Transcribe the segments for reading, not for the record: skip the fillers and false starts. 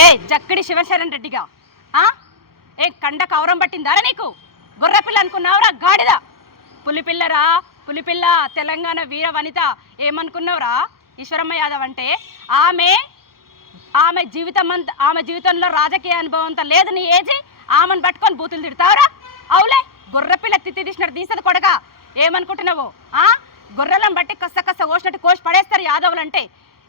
ఏ జక్కడి శివశరణ్ రెడ్డిగా ఏ కండ కవరం పట్టిందారా నీకు? గొర్రెపిల్ల అనుకున్నావురా గాడిద? పులిపిల్లరా పులిపిల్ల, తెలంగాణ వీర వనిత ఏమనుకున్నావురా? ఈశ్వరమ్మ యాదవ్ అంటే ఆమె జీవితంలో రాజకీయ అనుభవం అంతా లేదు నీ ఏజీ. ఆమెను పట్టుకొని బూతులు తిడతావురా? అవులే, గొర్రెపిల్ల తిత్తి తీసినట్టు తీసది కొడక. ఏమనుకుంటున్నావు? గొర్రెలను బట్టి కస్స కోసినట్టు కోసి పడేస్తారు యాదవులు అంటే.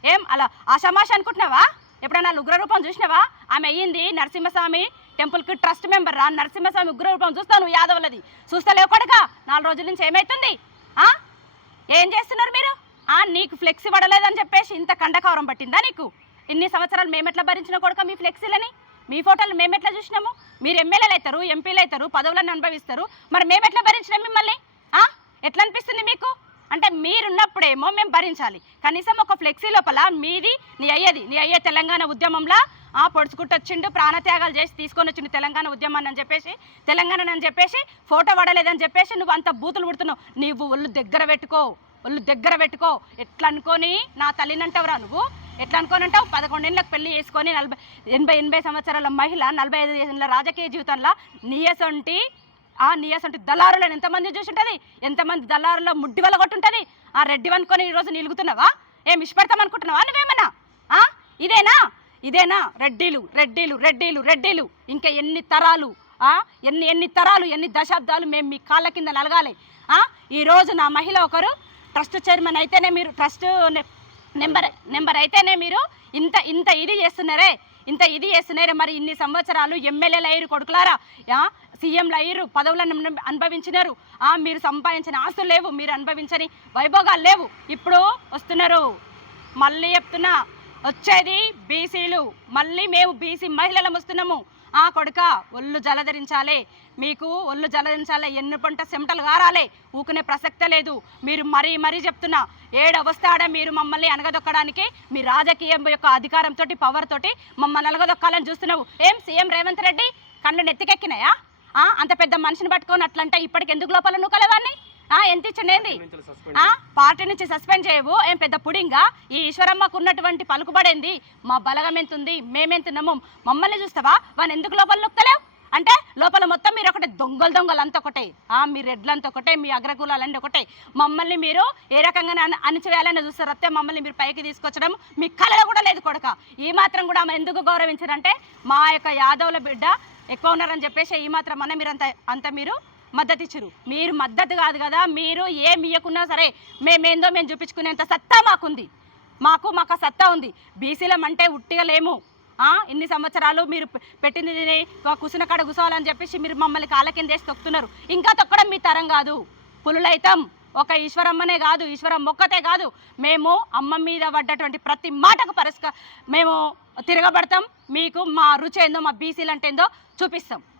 ఏం అలా ఆషామాష అనుకుంటున్నావా? ఎప్పుడన్నా ఉగ్రరూపం చూసినావా? ఆమె అయ్యింది నరసింహస్వామి టెంపుల్కి ట్రస్ట్ మెంబర్ రా. నరసింహస్వామి ఉగ్రరూపం చూస్తావు నువ్వు యాదవులది. చూస్తలేవు కొడక. 4 రోజుల నుంచి ఏమవుతుంది? ఏం చేస్తున్నారు మీరు? నీకు ఫ్లెక్సీ పడలేదని చెప్పేసి ఇంత కండకవరం పట్టిందా నీకు? ఇన్ని సంవత్సరాలు మేమెట్లా భరించిన కొడక మీ ఫ్లెక్సీలని? మీ ఫోటోలు మేమెట్లా చూసినాము? మీరు ఎమ్మెల్యేలు అవుతారు, ఎంపీలు అవుతారు, పదవులను అనుభవిస్తారు. మరి మేమెట్లా భరించినాం మిమ్మల్ని? ఎట్లా అనిపిస్తుంది మీకు? అంటే మీరున్నప్పుడేమో మేము భరించాలి. కనీసం ఒక ఫ్లెక్సీ లోపల మీది నీ అయ్యే తెలంగాణ ఉద్యమంలో పొడుచుకుంటూ వచ్చిండు, ప్రాణత్యాగాలు చేసి తీసుకొని వచ్చిండు తెలంగాణ ఉద్యమాన్ని అని చెప్పేసి, తెలంగాణ అని చెప్పేసి ఫోటో పడలేదని చెప్పేసి నువ్వు అంత బూతులు పుడుతున్నావు. నీవు ఒళ్ళు దగ్గర పెట్టుకో. ఎట్లా అనుకొని నా తల్లినంటావురా నువ్వు? ఎట్లా అనుకోని అంటావు? 11 ఏళ్ళకి పెళ్లి చేసుకొని 80 సంవత్సరాల మహిళ 45 ఏళ్ళ రాజకీయ జీవితంలో నీయసొంటి దళారులను ఎంతమంది చూసుంటుంది? ఎంతమంది దళారులో ముడ్డి వల్ల కొట్టుంటుంది? రెడ్డి అనుకొని ఈరోజు నిలుగుతున్నావా? ఏం ఇష్టపడతాం అనుకుంటున్నావా నువ్వేమన్నా? ఇదేనా రెడ్డిలు? ఇంకా ఎన్ని తరాలు ఎన్ని దశాబ్దాలు మేము మీ కాళ్ళ కింద నలగాలి? ఈరోజు నా మహిళ ఒకరు ట్రస్ట్ చైర్మన్ అయితేనే, మీరు ట్రస్ట్ నెంబర్ అయితేనే మీరు ఇంత ఇది చేస్తున్నారే. మరి ఇన్ని సంవత్సరాలు ఎమ్మెల్యేలు అయ్యారు కొడుకులారా, సీఎంలు అయ్యారు, పదవులను అనుభవించినారు. మీరు సంపాదించిన ఆస్తులు లేవు, మీరు అనుభవించని వైభోగాలు లేవు. ఇప్పుడు వస్తున్నారు, మళ్ళీ చెప్తున్నా, వచ్చేది బీసీలు. మళ్ళీ మేము బీసీ మహిళలం వస్తున్నాము. కొడుక ఒళ్ళు జలధరించాలి, మీకు ఒళ్ళు జలధరించాలి, ఎన్ను పంట చెమటలు గారాలి. ఊకునే ప్రసక్తే లేదు. మీరు మరీ చెప్తున్నా, వస్తాడా మీరు మమ్మల్ని అనగదొక్కడానికి? మీ రాజకీయం యొక్క అధికారంతో, పవర్ తోటి మమ్మల్ని అనగదొక్కాలని చూస్తున్నావు. ఏం సీఎం రేవంత్ రెడ్డి కళ్ళు నెత్తికెక్కినాయా? అంత పెద్ద మనిషిని పట్టుకొని అట్లంటే ఇప్పటికి ఎందుకు లోపల నూకలేవాన్ని? ఎంత ఇచ్చిండేంది? పార్టీ నుంచి సస్పెండ్ చేయవు. ఏం పెద్ద పుడింగా? ఈ ఈశ్వరమ్మకు ఉన్నటువంటి పలుకుబడేంది? మా బలగం ఎంతుంది, మేమెంతున్నాము, మమ్మల్ని చూస్తావా? వాని ఎందుకు లోపల నొక్కలేవు? అంటే లోపల మొత్తం మీరు ఒకటే దొంగలు అంతా ఒకటే, మీ రెడ్లంతా ఒకటే, మీ అగ్రకులాలన్నీ ఒకటే. మమ్మల్ని మీరు ఏ రకంగా అణిచివేయాలని చూస్తారు అంతే. మమ్మల్ని మీరు పైకి తీసుకొచ్చడం మీ కళలో కూడా లేదు కొడక. ఈ మాత్రం కూడా ఆమె ఎందుకు గౌరవించారంటే, మా యొక్క యాదవుల బిడ్డ ఎక్కువ ఉన్నారని చెప్పేసి ఈ మాత్రం అన్న మీరు అంత మీరు మద్దతు ఇచ్చారు. మీరు మద్దతు కాదు కదా, మీరు ఏమి ఇవ్వకున్నా సరే మేమేందో మేము చూపించుకునేంత సత్తా మాకుంది. మాకు సత్తా ఉంది. బీసీలం అంటే ఉట్టిగా లేము. ఇన్ని సంవత్సరాలు మీరు పెట్టింది కుసిన కాడ గుసవాలని చెప్పేసి మీరు మమ్మల్ని కాళ్ళ కింద వేసి తొక్కుతున్నారు. ఇంకా తొక్కడం మీ తరం కాదు. పులులైతం. ఒక ఈశ్వరమ్మనే కాదు, ఈశ్వరం ఒక్కతే కాదు, మేము అమ్మ మీద పడ్డటువంటి ప్రతి మాటకు మేము తిరగబడతాం. మీకు మా రుచి ఏందో, మా బీసీలు అంటే ఏందో చూపిస్తాం.